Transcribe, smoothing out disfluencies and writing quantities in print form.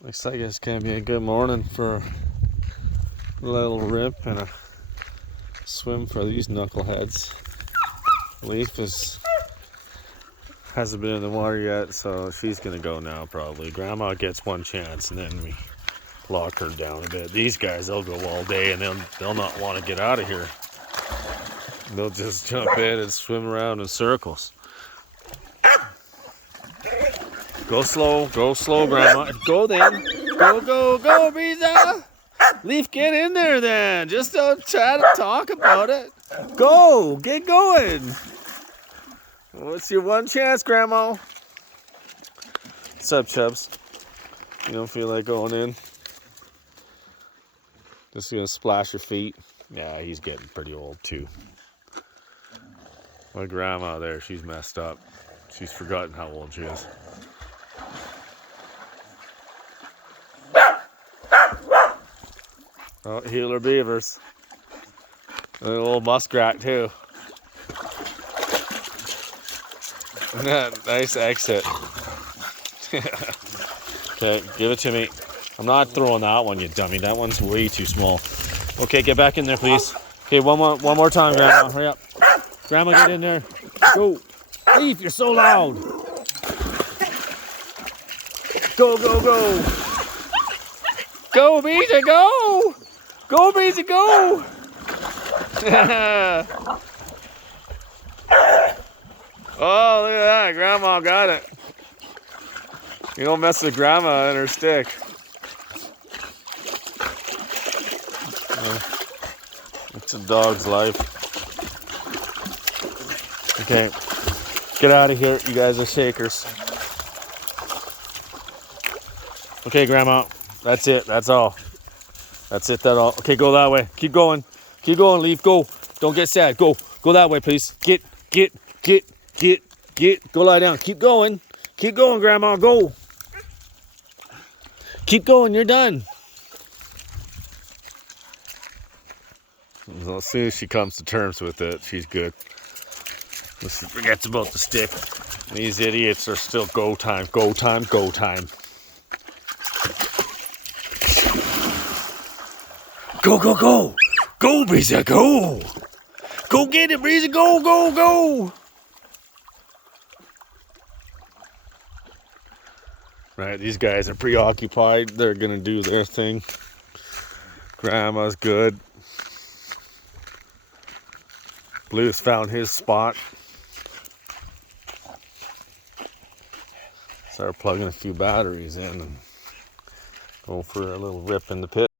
Looks like it's gonna be a good morning for a little rip and a swim for these knuckleheads. Leaf hasn't been in the water yet, so she's gonna go now probably. Grandma gets one chance and then we lock her down a bit. These guys, they'll go all day and they'll not want to get out of here. They'll just jump in and swim around in circles. Go slow, Grandma. Go then. Go, Breeza. Leaf, get in there then. Just don't try to talk about it. Go, get going. What's your one chance, Grandma? What's up, Chubs? You don't feel like going in? Just gonna splash your feet? Yeah, he's getting pretty old too. My grandma there, she's messed up. She's forgotten how old she is. Oh, healer beavers. A little muskrat too. Nice exit. Okay, give it to me. I'm not throwing that one, you dummy. That one's way too small. Okay, get back in there, please. Okay, one more time, Grandma. Hurry up. Grandma, get in there. Go. Leaf, you're so loud. Go. Go, Breeza, go. Go, Breeza, go. Oh, look at that. Grandma got it. You don't mess with Grandma and her stick. It's a dog's life. Okay, get out of here. You guys are shakers. Okay, Grandma. That's it. That's all. That's it. That's all. Okay, go that way. Keep going. Keep going, Leaf. Go. Don't get sad. Go. Go that way, please. Get. Go lie down. Keep going. Keep going, Grandma. Go. Keep going. You're done. As soon as she comes to terms with it, she's good. She forgets about the stick. These idiots are still go time. Go, Breeza, go. Go get it, Breeza, go. Right, these guys are preoccupied. They're gonna do their thing. Grandma's good. Blue's found his spot. Start plugging a few batteries in and go for a little rip in the pit.